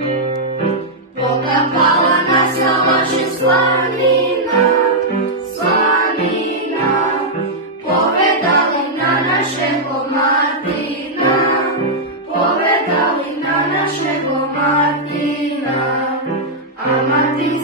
Pokapala nás na vaše slanina, slanina, povedali na našeho Martina, povedali na našeho Martina, a Martin